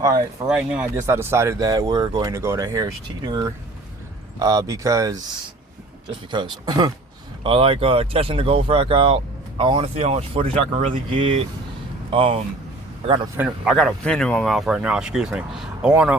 All right, for right now, I guess I decided that we're going to go to Harris Teeter because, just because. I like testing the GoFrac out. I want to see how much footage I can really get. I got a pin in my mouth right now. Excuse me. I want to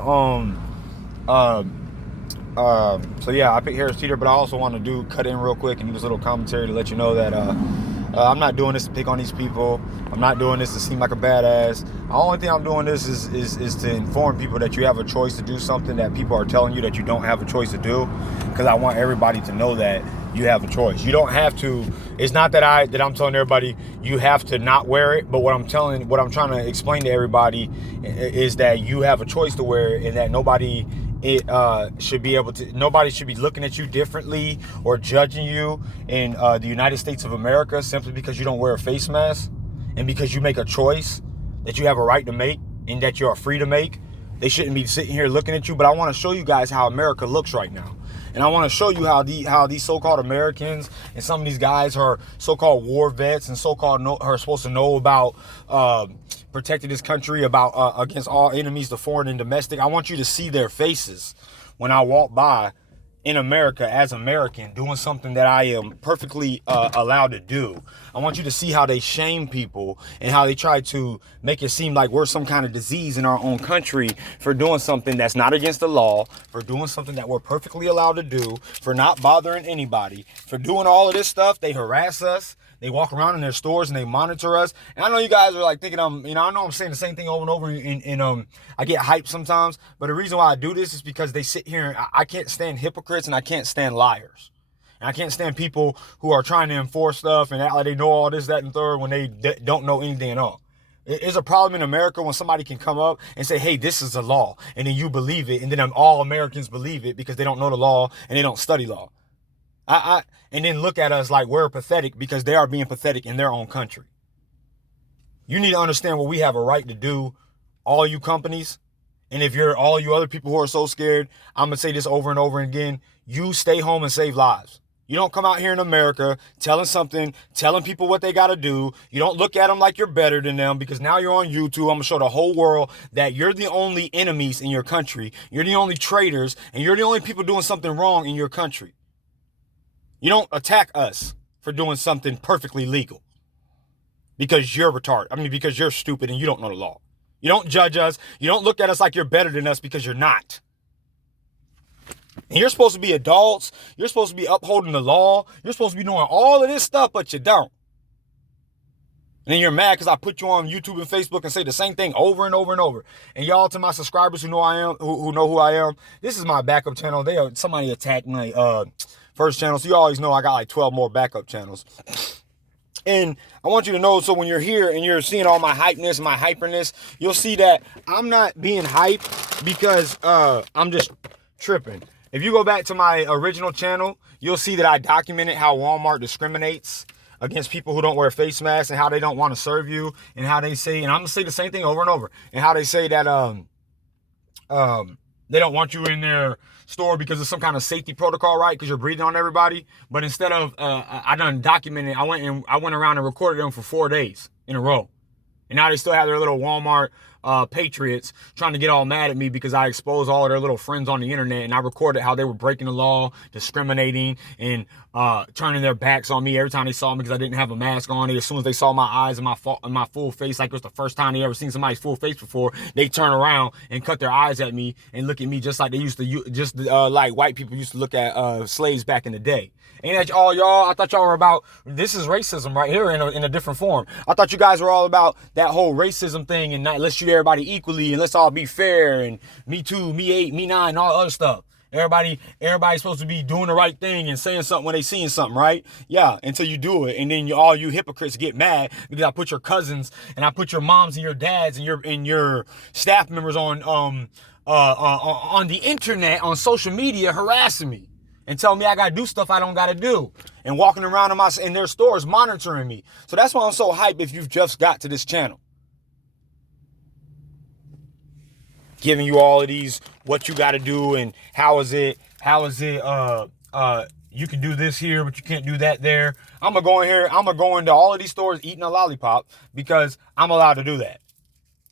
so yeah, I picked Harris Teeter, but I also want to cut in real quick and do this little commentary to let you know that I'm not doing this to pick on these people. I'm not doing this to seem like a badass. The only thing I'm doing this is to inform people that you have a choice to do something that people are telling you that you don't have a choice to do. Because I want everybody to know that you have a choice. You don't have to. It's not that I'm telling everybody you have to not wear it. But what I'm trying to explain to everybody is that you have a choice to wear it, and that nobody should be looking at you differently or judging you in the United States of America simply because you don't wear a face mask and because you make a choice that you have a right to make and that you are free to make. They shouldn't be sitting here looking at you. But I want to show you guys how America looks right now. And I want to show you how these so-called Americans and some of these guys who are so-called war vets and are supposed to know about protecting this country against all enemies, the foreign and domestic. I want you to see their faces when I walk by in America as American doing something that I am perfectly allowed to do. I want you to see how they shame people and how they try to make it seem like we're some kind of disease in our own country for doing something that's not against the law, for doing something that we're perfectly allowed to do, for not bothering anybody, for doing all of this stuff. They harass us. They walk around in their stores and they monitor us. And I know you guys are like thinking I know I'm saying the same thing over and over, and I get hyped sometimes. But the reason why I do this is because they sit here and I can't stand hypocrites and I can't stand liars. And I can't stand people who are trying to enforce stuff and act like they know all this, that, and third when they don't know anything at all. It's a problem in America when somebody can come up and say, hey, this is the law. And then you believe it. And then all Americans believe it because they don't know the law and they don't study law. And then look at us like we're pathetic because they are being pathetic in their own country. You need to understand what we have a right to do, all you companies. And if you're all you other people who are so scared, I'm going to say this over and over again. You stay home and save lives. You don't come out here in America telling people what they got to do. You don't look at them like you're better than them because now you're on YouTube. I'm going to show the whole world that you're the only enemies in your country. You're the only traitors and you're the only people doing something wrong in your country. You don't attack us for doing something perfectly legal because you're retarded. Because you're stupid and you don't know the law. You don't judge us. You don't look at us like you're better than us because you're not. And you're supposed to be adults. You're supposed to be upholding the law. You're supposed to be doing all of this stuff, but you don't. And then you're mad because I put you on YouTube and Facebook and say the same thing over and over and over. And y'all, to my subscribers who know who know who I am, this is my backup channel. Somebody attacked my first channel, so you always know I got like 12 more backup channels. And I want you to know, so when you're here and you're seeing all my hypeness, my hyperness, you'll see that I'm not being hyped because I'm just tripping. If you go back to my original channel, you'll see that I documented how Walmart discriminates against people who don't wear face masks and how they don't want to serve you and how they say, and I'm going to say the same thing over and over, and how they say that they don't want you in their store because of some kind of safety protocol, right? Because you're breathing on everybody. But instead of, I done documented, I went around and recorded them for 4 days in a row. And now they still have their little Walmart patriots trying to get all mad at me because I exposed all of their little friends on the internet, and I recorded how they were breaking the law, discriminating, and turning their backs on me every time they saw me because I didn't have a mask on. As soon as they saw my eyes and my full face, like it was the first time they ever seen somebody's full face before, they turn around and cut their eyes at me and look at me just like they used to, like white people used to look at slaves back in the day. Ain't that all y'all? I thought y'all were about, this is racism right here in a different form. I thought you guys were all about that whole racism thing and not, let's treat everybody equally and let's all be fair and me too, me 8, me 9, and all other stuff. Everybody's supposed to be doing the right thing and saying something when they seeing something, right? Yeah, until you do it. And then all you hypocrites get mad because I put your cousins and I put your moms and your dads and your staff members on the internet, on social media, harassing me. And telling me I gotta do stuff I don't gotta do. And walking around in their stores monitoring me. So that's why I'm so hyped if you've just got to this channel. Giving you all of these, what you gotta do and how is it, you can do this here, but you can't do that there. I'm gonna go into all of these stores eating a lollipop because I'm allowed to do that.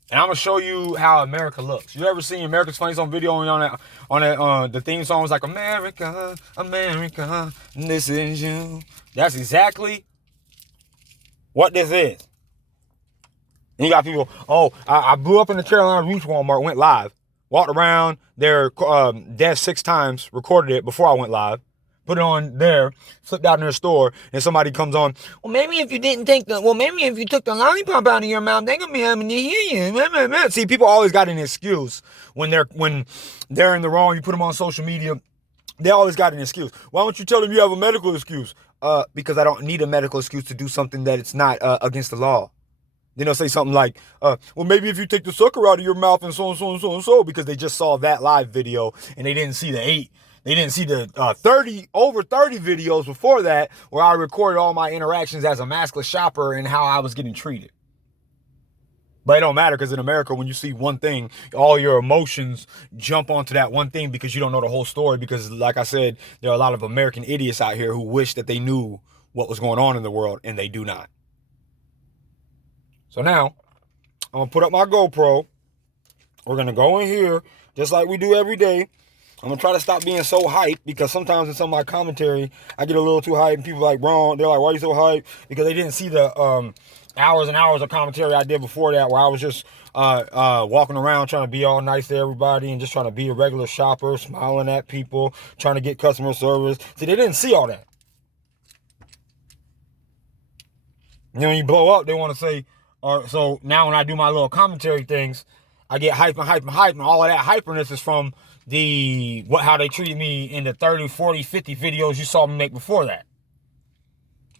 And I'm gonna show you how America looks. You ever seen America's Funniest Home Video on the theme song is like America, America, this is you. That's exactly what this is. And you got people, I blew up in the Carolina Reach Walmart, went live, walked around there, dead 6 times, recorded it before I went live, put it on there, flipped out in their store, and somebody comes on, maybe if you took the lollipop out of your mouth, they're gonna be having to hear you. See, people always got an excuse when they're in the wrong. You put them on social media, they always got an excuse. Why don't you tell them you have a medical excuse? Because I don't need a medical excuse to do something that it's not against the law. Then they'll say something like, maybe if you take the sucker out of your mouth and so and so and so and so, because they just saw that live video and they didn't see they didn't see the over 30 videos before that where I recorded all my interactions as a maskless shopper and how I was getting treated. But it don't matter, because in America, when you see one thing, all your emotions jump onto that one thing because you don't know the whole story. Because like I said, there are a lot of American idiots out here who wish that they knew what was going on in the world, and they do not. So now, I'm going to put up my GoPro. We're going to go in here, just like we do every day. I'm going to try to stop being so hyped, because sometimes in some of my commentary, I get a little too hyped, and people are like, bro, they're like, why are you so hyped? Because they didn't see the hours and hours of commentary I did before that, where I was just walking around trying to be all nice to everybody and just trying to be a regular shopper, smiling at people, trying to get customer service. See, they didn't see all that. You know, when you blow up, they want to say, so now when I do my little commentary things, I get hype, and all of that hyperness is from how they treated me in the 30, 40, 50 videos you saw me make before that.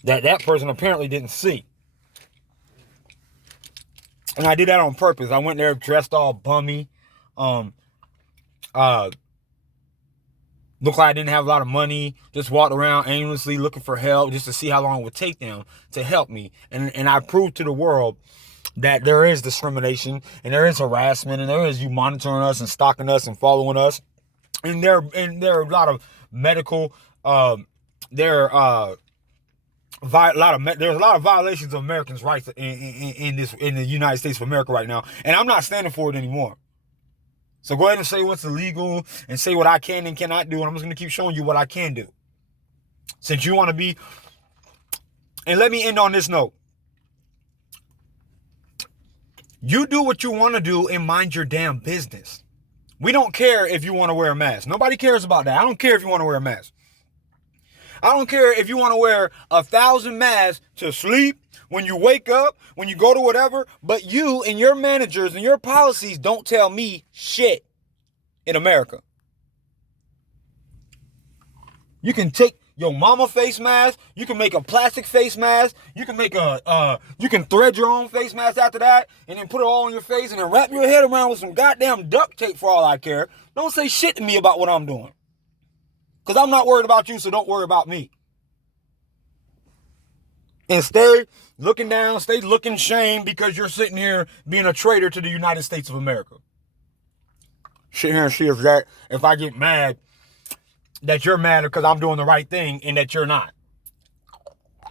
That person apparently didn't see. And I did that on purpose. I went there dressed all bummy. Looked like I didn't have a lot of money. Just walked around aimlessly looking for help just to see how long it would take them to help me. And I proved to the world that there is discrimination and there is harassment and there is you monitoring us and stalking us and following us. And there are a lot of medical, there's a lot of violations of Americans' rights in the United States of America right now, and I'm not standing for it anymore. So go ahead and say what's illegal and say what I can and cannot do, and I'm just going to keep showing you what I can do. Since you want to be, and let me end on this note. You do what you want to do and mind your damn business. We don't care if you want to wear a mask. Nobody cares about that. I don't care if you want to wear a mask. I don't care if you want to wear 1,000 masks to sleep, when you wake up, when you go to whatever, but you and your managers and your policies don't tell me shit in America. You can take your mama face mask, you can make a plastic face mask, you can make you can thread your own face mask after that, and then put it all on your face and then wrap your head around with some goddamn duct tape for all I care. Don't say shit to me about what I'm doing. Because I'm not worried about you, so don't worry about me. And stay looking down, stay looking shame because you're sitting here being a traitor to the United States of America. Sit here and see if I get mad that you're mad because I'm doing the right thing and that you're not.